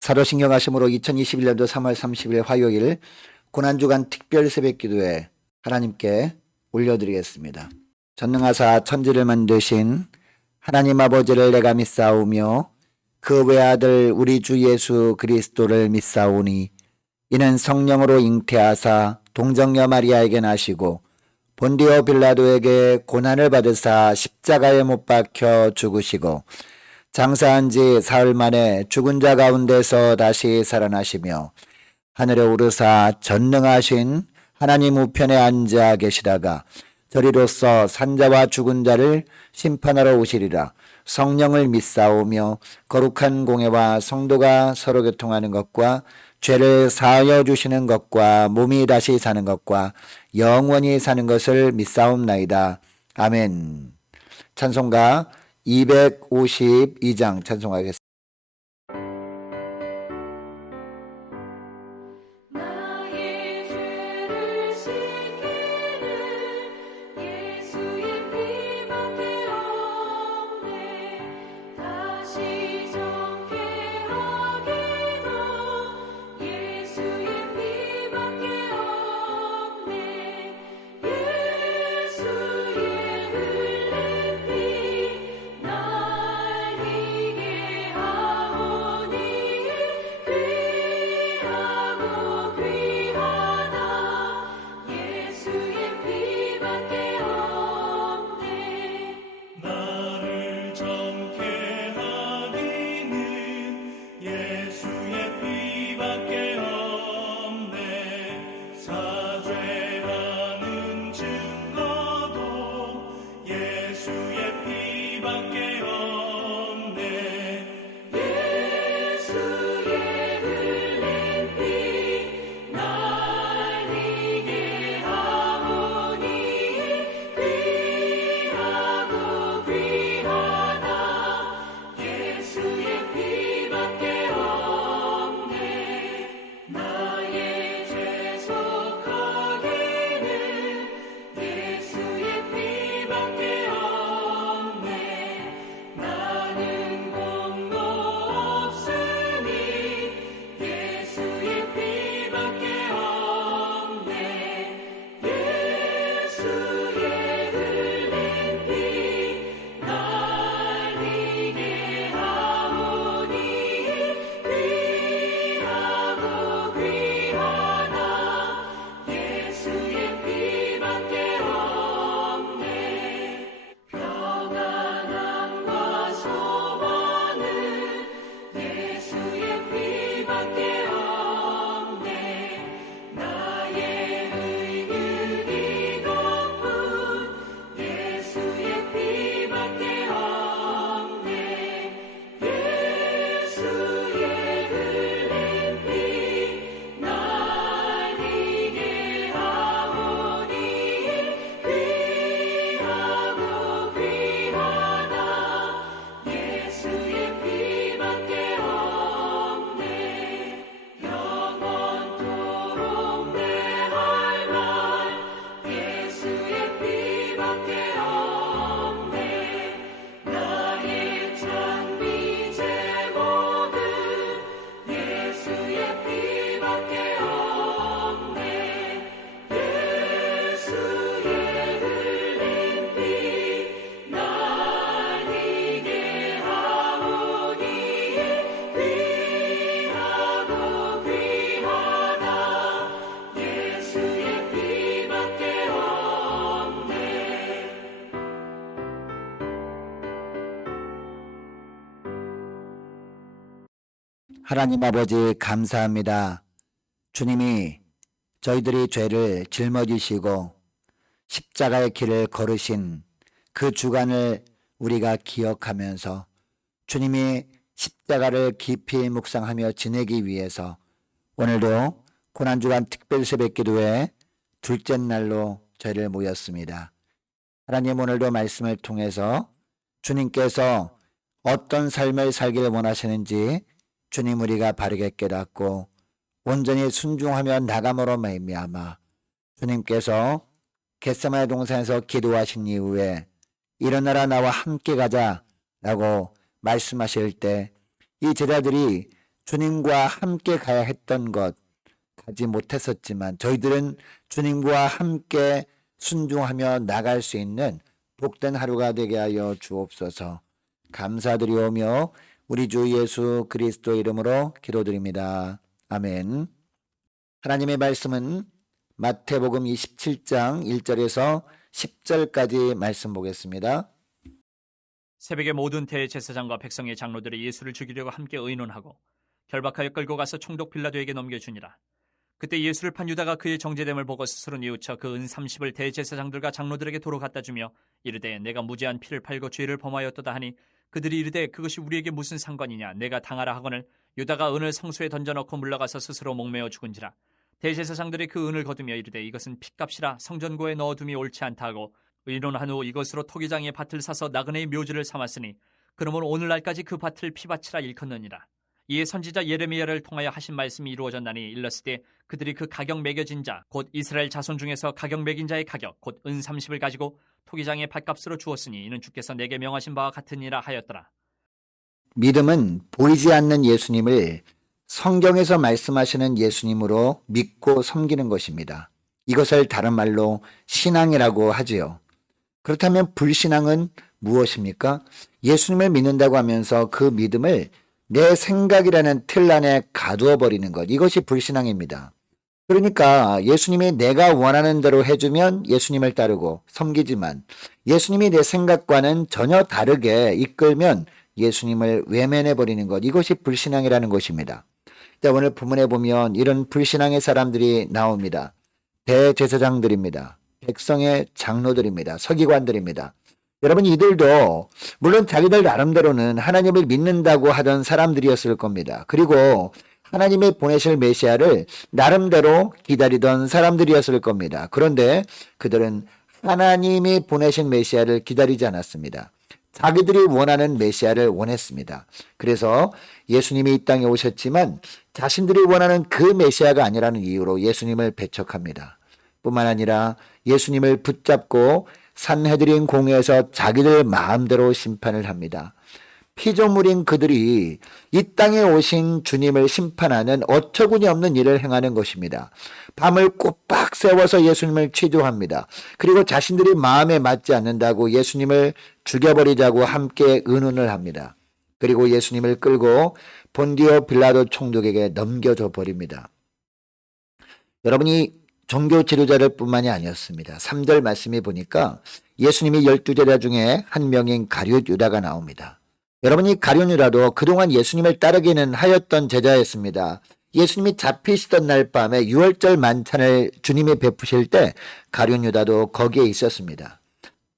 사도신경 하심으로 2021년도 3월 30일 화요일 고난주간 특별 새벽기도에 하나님께 올려드리겠습니다. 전능하사 천지를 만드신 하나님 아버지를 내가 믿사오며 그 외아들 우리 주 예수 그리스도를 믿사오니 이는 성령으로 잉태하사 동정녀 마리아에게 나시고 본디오 빌라도에게 고난을 받으사 십자가에 못 박혀 죽으시고 장사한 지 사흘 만에 죽은 자 가운데서 다시 살아나시며 하늘에 오르사 전능하신 하나님 우편에 앉아 계시다가 저리로서 산자와 죽은 자를 심판하러 오시리라. 성령을 믿사오며 거룩한 공예와 성도가 서로 교통하는 것과 죄를 사하여 주시는 것과 몸이 다시 사는 것과 영원히 사는 것을 믿사옵나이다. 아멘. 찬송가 252장 찬송하겠습니다. 나의 죄를 씻기는 예수의 피밖에 없네. 다시 정케 하기도 예수의 피밖에 없네. 예수의 흘린 피 날 이게 하오니 귀하고 귀하다. 예수의 피밖에 없네. 나를 정케 하기는 예수의 피밖에 없네. 사죄하는 증거도 예수의 피밖에 없네. 예수의 흘린 피 날 이게 하오니 귀하고 귀하다. 예수의 피밖에 없네. 나의 죄 속하기는 예수의 피밖에 없네. 나는 공로 없으니 예수의 피밖에 없네. 예수의 흘린 피 날 이게 하오니 귀하고 귀하다. 예수의 피밖에 없네. 평안함과 소망은 예수의 피밖에 없네. 나의 의는 이것뿐 예수의 피밖에 없네. 예수의 흘린 피 날 이게 하오니 귀하고 귀하다. 예수의 피밖에 없네. 영원토록 내 할 말 예수의 피밖에 없네. 나의 찬미 제목은 예수의 피밖에 없네. 예수의 흘린 피 날 이게 하오니 귀하고 귀하다. 예수의 피밖에 없네. 하나님 아버지 감사합니다. 주님이 저희들이 죄를 짊어지시고 십자가의 길을 걸으신 그 주간을 우리가 기억하면서 주님이 십자가를 깊이 묵상하며 지내기 위해서 오늘도 고난주간 특별 새벽기도회 둘째 날로 저희를 모였습니다. 하나님 오늘도 말씀을 통해서 주님께서 어떤 삶을 살기를 원하시는지 주님 우리가 바르게 깨닫고 온전히 순종하며 나감으로 말미암아 주님께서 겟세마네 동산에서 기도하신 이후에 일어나라 나와 함께 가자라고 말씀하실 때 이 제자들이 주님과 함께 가야 했던 것 가지 못했었지만 저희들은 주님과 함께 순종하며 나갈 수 있는 복된 하루가 되게 하여 주옵소서. 감사드리오며 우리 주 예수 그리스도 이름으로 기도드립니다. 아멘. 하나님의 말씀은 마태복음 27장 1절에서 10절까지 말씀 보겠습니다. 새벽에 모든 대제사장과 백성의 장로들이 예수를 죽이려고 함께 의논하고 결박하여 끌고 가서 총독 빌라도에게 넘겨주니라. 그때 예수를 판 유다가 그의 정죄됨을 보고 스스로 뉘우쳐 그 은 30을 대제사장들과 장로들에게 도로 갖다 주며 이르되 내가 무죄한 피를 팔고 죄를 범하였도다 하니 그들이 이르되 그것이 우리에게 무슨 상관이냐. 내가 당하라 하거늘 유다가 은을 성소에 던져넣고 물러가서 스스로 목매어 죽은지라. 대제사장들이 그 은을 거두며 이르되 이것은 핏값이라 성전고에 넣어둠이 옳지 않다 하고 의논한 후 이것으로 토기장의 밭을 사서 나그네의 묘지를 삼았으니 그러므로 오늘날까지 그 밭을 피밭이라 일컫느니라. 이에 선지자 예레미야를 통하여 하신 말씀이 이루어졌나니 일렀으되 그들이 그 가격 매겨진 자 곧 이스라엘 자손 중에서 가격 매긴 자의 가격 곧 은 30을 가지고 토기장의 밭값으로 주었으니 이는 주께서 내게 명하신 바와 같으니라 하였더라. 믿음은 보이지 않는 예수님을 성경에서 말씀하시는 예수님으로 믿고 섬기는 것입니다. 이것을 다른 말로 신앙이라고 하지요. 그렇다면 불신앙은 무엇입니까? 예수님을 믿는다고 하면서 그 믿음을 내 생각이라는 틀 안에 가두어 버리는 것. 이것이 불신앙입니다. 그러니까 예수님이 내가 원하는 대로 해주면 예수님을 따르고 섬기지만 예수님이 내 생각과는 전혀 다르게 이끌면 예수님을 외면해 버리는 것. 이것이 불신앙이라는 것입니다. 자, 오늘 본문에 보면 이런 불신앙의 사람들이 나옵니다. 대제사장들입니다. 백성의 장로들입니다. 서기관들입니다. 여러분, 이들도 물론 자기들 나름대로는 하나님을 믿는다고 하던 사람들이었을 겁니다. 그리고 하나님이 보내실 메시아를 나름대로 기다리던 사람들이었을 겁니다. 그런데 그들은 하나님이 보내신 메시아를 기다리지 않았습니다. 자기들이 원하는 메시아를 원했습니다. 그래서 예수님이 이 땅에 오셨지만 자신들이 원하는 그 메시아가 아니라는 이유로 예수님을 배척합니다. 뿐만 아니라 예수님을 붙잡고 산헤드린 공회에서 자기들 마음대로 심판을 합니다. 피조물인 그들이 이 땅에 오신 주님을 심판하는 어처구니 없는 일을 행하는 것입니다. 밤을 꼬박 세워서 예수님을 취조합니다. 그리고 자신들이 마음에 맞지 않는다고 예수님을 죽여버리자고 함께 의논을 합니다. 그리고 예수님을 끌고 본디오 빌라도 총독에게 넘겨줘 버립니다. 여러분이 종교 지도자들 뿐만이 아니었습니다. 3절 말씀에 보니까 예수님이 12제자 중에 한 명인 가룟 유다가 나옵니다. 여러분이 가룟 유다도 그동안 예수님을 따르기는 하였던 제자였습니다. 예수님이 잡히시던 날 밤에 유월절 만찬을 주님이 베푸실 때 가룟 유다도 거기에 있었습니다.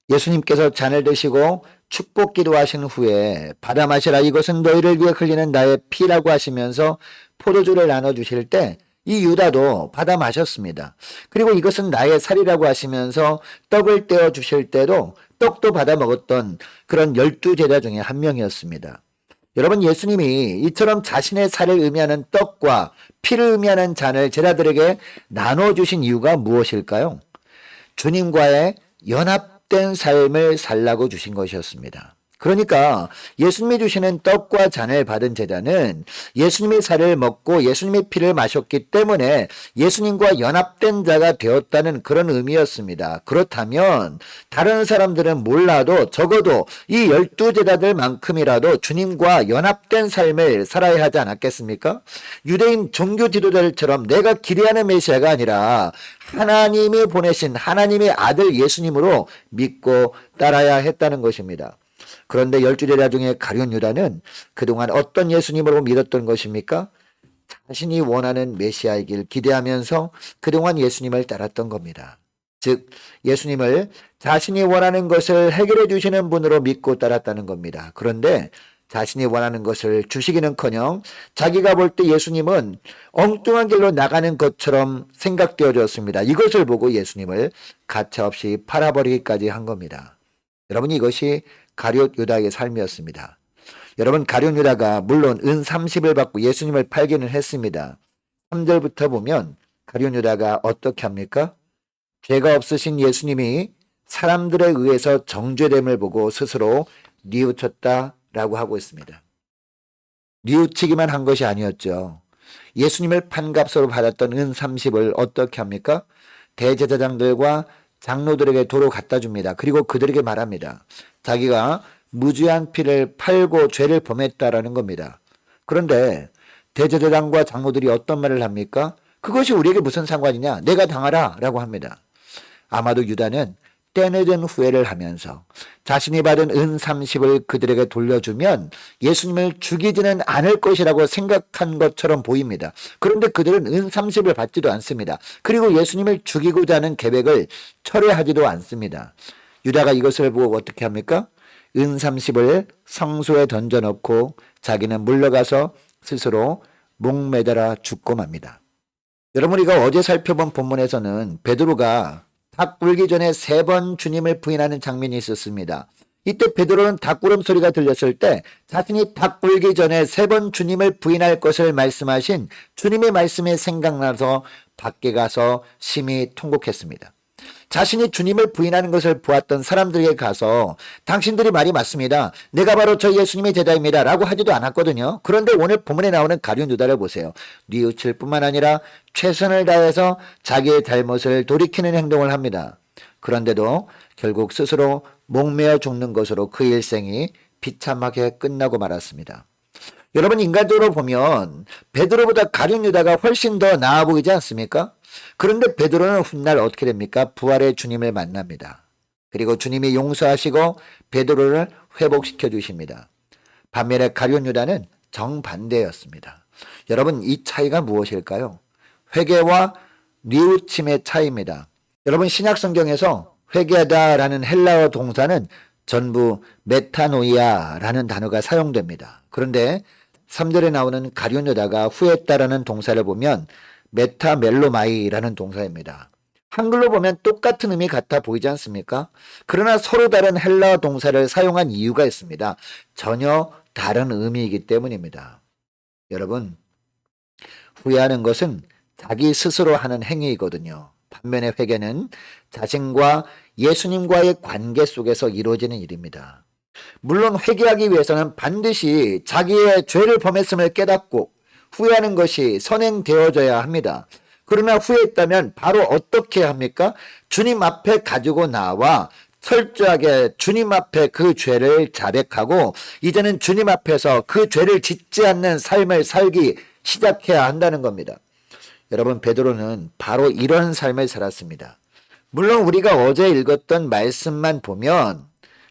예수님께서 잔을 드시고 축복 기도하신 후에 받아 마시라 이것은 너희를 위해 흘리는 나의 피라고 하시면서 포도주를 나눠주실 때 이 유다도 받아 마셨습니다. 그리고 이것은 나의 살이라고 하시면서 떡을 떼어 주실 때도 떡도 받아 먹었던 그런 12제자 중에 한 명이었습니다. 여러분, 예수님이 이처럼 자신의 살을 의미하는 떡과 피를 의미하는 잔을 제자들에게 나눠주신 이유가 무엇일까요? 주님과의 연합된 삶을 살라고 주신 것이었습니다. 그러니까 예수님이 주시는 떡과 잔을 받은 제자는 예수님의 살을 먹고 예수님의 피를 마셨기 때문에 예수님과 연합된 자가 되었다는 그런 의미였습니다. 그렇다면 다른 사람들은 몰라도 적어도 이 12제자들만큼이라도 주님과 연합된 삶을 살아야 하지 않았겠습니까? 유대인 종교 지도자들처럼 내가 기대하는 메시아가 아니라 하나님이 보내신 하나님의 아들 예수님으로 믿고 따라야 했다는 것입니다. 그런데 12제자 중에 가룟 유다는 그동안 어떤 예수님으로 믿었던 것입니까? 자신이 원하는 메시아이길 기대하면서 그동안 예수님을 따랐던 겁니다. 즉 예수님을 자신이 원하는 것을 해결해 주시는 분으로 믿고 따랐다는 겁니다. 그런데 자신이 원하는 것을 주시기는커녕 자기가 볼 때 예수님은 엉뚱한 길로 나가는 것처럼 생각되어졌습니다. 이것을 보고 예수님을 가차없이 팔아버리기까지 한 겁니다. 여러분, 이것이 가룟 유다의 삶이었습니다. 여러분, 가룟 유다가 물론 은 30을 받고 예수님을 팔기는 했습니다. 3절부터 보면 가룟 유다가 어떻게 합니까? 죄가 없으신 예수님이 사람들에 의해서 정죄됨을 보고 스스로 뉘우쳤다라고 하고 있습니다. 뉘우치기만 한 것이 아니었죠. 예수님을 판값으로 받았던 은 30을 어떻게 합니까? 대제사장들과 장로들에게 도로 갖다 줍니다. 그리고 그들에게 말합니다. 자기가 무죄한 피를 팔고 죄를 범했다라는 겁니다. 그런데 대제사장과 장로들이 어떤 말을 합니까? 그것이 우리에게 무슨 상관이냐? 내가 당하라 라고 합니다. 아마도 유다는 때늦은 후회를 하면서 자신이 받은 은 30을 그들에게 돌려주면 예수님을 죽이지는 않을 것이라고 생각한 것처럼 보입니다. 그런데 그들은 은 30을 받지도 않습니다. 그리고 예수님을 죽이고자 하는 계획을 철회하지도 않습니다. 유다가 이것을 보고 어떻게 합니까? 은 30을 성소에 던져놓고 자기는 물러가서 스스로 목매달아 죽고 맙니다. 여러분, 우리가 어제 살펴본 본문에서는 베드로가 닭 굴기 전에 3번 주님을 부인하는 장면이 있었습니다. 이때 베드로는 닭 울음소리가 들렸을 때 자신이 닭 굴기 전에 3번 주님을 부인할 것을 말씀하신 주님의 말씀이 생각나서 밖에 가서 심히 통곡했습니다. 자신이 주님을 부인하는 것을 보았던 사람들에게 가서 당신들이 말이 맞습니다. 내가 바로 저 예수님의 제자입니다. 라고 하지도 않았거든요. 그런데 오늘 본문에 나오는 가룟 유다를 보세요. 뉘우칠 뿐만 아니라 최선을 다해서 자기의 잘못을 돌이키는 행동을 합니다. 그런데도 결국 스스로 목매어 죽는 것으로 그 일생이 비참하게 끝나고 말았습니다. 여러분, 인간적으로 보면 베드로보다 가룟 유다가 훨씬 더 나아 보이지 않습니까? 그런데 베드로는 훗날 어떻게 됩니까? 부활의 주님을 만납니다. 그리고 주님이 용서하시고 베드로를 회복시켜 주십니다. 반면에 가룟 유다는 정반대였습니다. 여러분, 이 차이가 무엇일까요? 회개와 뉘우침의 차이입니다. 여러분, 신약 성경에서 회개하다라는 헬라어 동사는 전부 메타노이아라는 단어가 사용됩니다. 그런데 3절에 나오는 가룟 유다가 후회했다라는 동사를 보면 메타멜로마이라는 동사입니다. 한글로 보면 똑같은 의미 같아 보이지 않습니까? 그러나 서로 다른 헬라어 동사를 사용한 이유가 있습니다. 전혀 다른 의미이기 때문입니다. 여러분, 후회하는 것은 자기 스스로 하는 행위이거든요. 반면에 회개는 자신과 예수님과의 관계 속에서 이루어지는 일입니다. 물론 회개하기 위해서는 반드시 자기의 죄를 범했음을 깨닫고 후회하는 것이 선행되어져야 합니다. 그러나 후회했다면 바로 어떻게 합니까? 주님 앞에 가지고 나와 철저하게 주님 앞에 그 죄를 자백하고 이제는 주님 앞에서 그 죄를 짓지 않는 삶을 살기 시작해야 한다는 겁니다. 여러분, 베드로는 바로 이런 삶을 살았습니다. 물론 우리가 어제 읽었던 말씀만 보면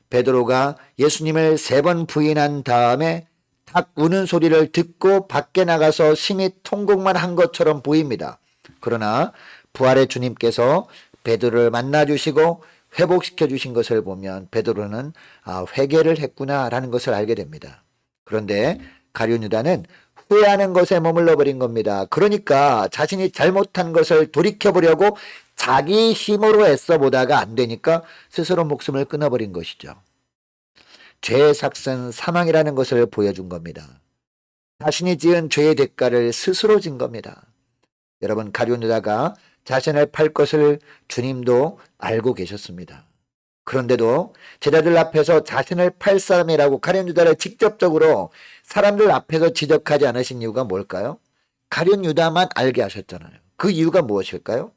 베드로가 예수님을 3번 부인한 다음에 닭 우는 소리를 듣고 밖에 나가서 심히 통곡만 한 것처럼 보입니다. 그러나 부활의 주님께서 베드로를 만나주시고 회복시켜 주신 것을 보면 베드로는 회개를 했구나라는 것을 알게 됩니다. 그런데 가룟 유다는 후회하는 것에 머물러 버린 겁니다. 그러니까 자신이 잘못한 것을 돌이켜보려고 자기 힘으로 애써 보다가 안 되니까 스스로 목숨을 끊어버린 것이죠. 죄의 삭은 사망이라는 것을 보여준 겁니다. 자신이 지은 죄의 대가를 스스로 진 겁니다. 여러분, 가룟 유다가 자신을 팔 것을 주님도 알고 계셨습니다. 그런데도 제자들 앞에서 자신을 팔 사람이라고 가룟 유다를 직접적으로 사람들 앞에서 지적하지 않으신 이유가 뭘까요? 가룟 유다만 알게 하셨잖아요. 그 이유가 무엇일까요?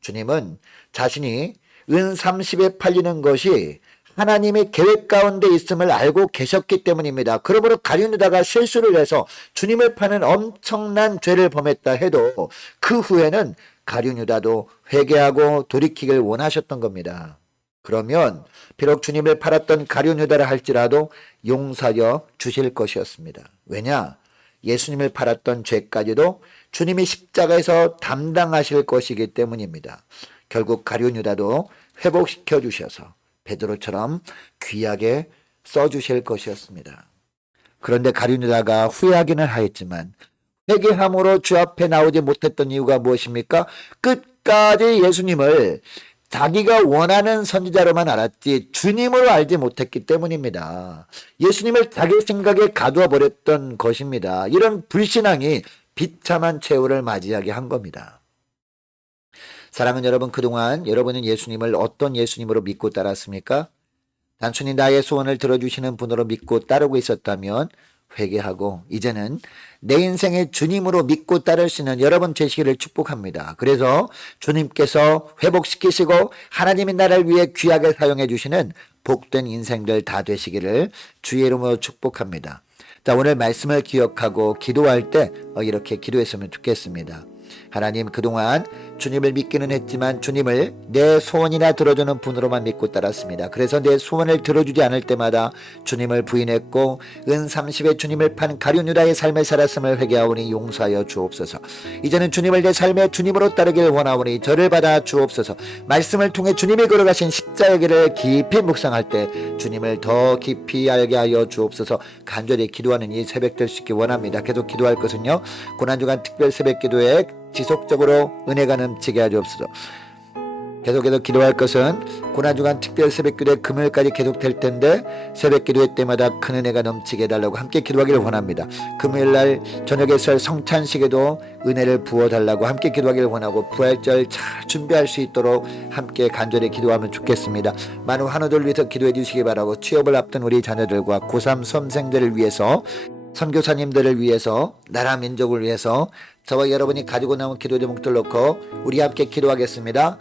주님은 자신이 은 30에 팔리는 것이 하나님의 계획 가운데 있음을 알고 계셨기 때문입니다. 그러므로 가룟 유다가 실수를 해서 주님을 파는 엄청난 죄를 범했다 해도 그 후에는 가룟 유다도 회개하고 돌이키길 원하셨던 겁니다. 그러면 비록 주님을 팔았던 가룟 유다라 할지라도 용서하여 주실 것이었습니다. 왜냐? 예수님을 팔았던 죄까지도 주님이 십자가에서 담당하실 것이기 때문입니다. 결국 가룟 유다도 회복시켜 주셔서 베드로처럼 귀하게 써주실 것이었습니다. 그런데 가룟 유다가 후회하기는 하였지만 회개함으로 주 앞에 나오지 못했던 이유가 무엇입니까? 끝까지 예수님을 자기가 원하는 선지자로만 알았지 주님으로 알지 못했기 때문입니다. 예수님을 자기 생각에 가두어 버렸던 것입니다. 이런 불신앙이 비참한 최후를 맞이하게 한 겁니다. 사랑하는 여러분, 그동안 여러분은 예수님을 어떤 예수님으로 믿고 따랐습니까? 단순히 나의 소원을 들어주시는 분으로 믿고 따르고 있었다면 회개하고 이제는 내 인생의 주님으로 믿고 따를 수 있는 여러분 되시기를 축복합니다. 그래서 주님께서 회복시키시고 하나님이 나를 위해 귀하게 사용해 주시는 복된 인생들 다 되시기를 주의 이름으로 축복합니다. 자, 오늘 말씀을 기억하고 기도할 때 이렇게 기도했으면 좋겠습니다. 하나님, 그동안 주님을 믿기는 했지만 주님을 내 소원이나 들어주는 분으로만 믿고 따랐습니다. 그래서 내 소원을 들어주지 않을 때마다 주님을 부인했고 은 30에 주님을 판 가룟 유다의 삶을 살았음을 회개하오니 용서하여 주옵소서. 이제는 주님을 내 삶의 주님으로 따르길 원하오니 저를 받아 주옵소서. 말씀을 통해 주님이 걸어가신 십자가의 길을 깊이 묵상할 때 주님을 더 깊이 알게 하여 주옵소서. 간절히 기도하는 이 새벽 될 수 있기 원합니다. 계속 기도할 것은요, 고난주간 특별 새벽 기도에 지속적으로 은혜가 넘치게 하옵소서. 계속해서 기도할 것은 고난주간 특별 새벽기도에 금요일까지 계속될 텐데 새벽 기도회 때마다 큰 은혜가 넘치게 해달라고 함께 기도하기를 원합니다. 금요일날 저녁에 설 성찬식에도 은혜를 부어달라고 함께 기도하기를 원하고 부활절 잘 준비할 수 있도록 함께 간절히 기도하면 좋겠습니다. 많은 환우들 위해서 기도해 주시기 바라고 취업을 앞둔 우리 자녀들과 고3 수험생들을 위해서 선교사님들을 위해서 나라 민족을 위해서 저와 여러분이 가지고 나온 기도 제목들 놓고 우리 함께 기도하겠습니다.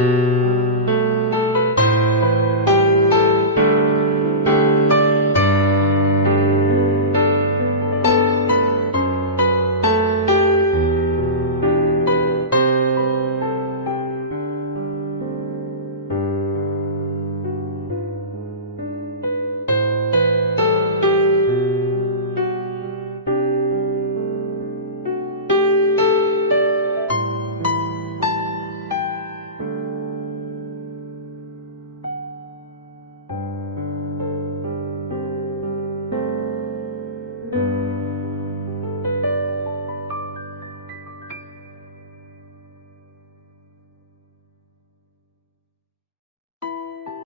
주옵소서.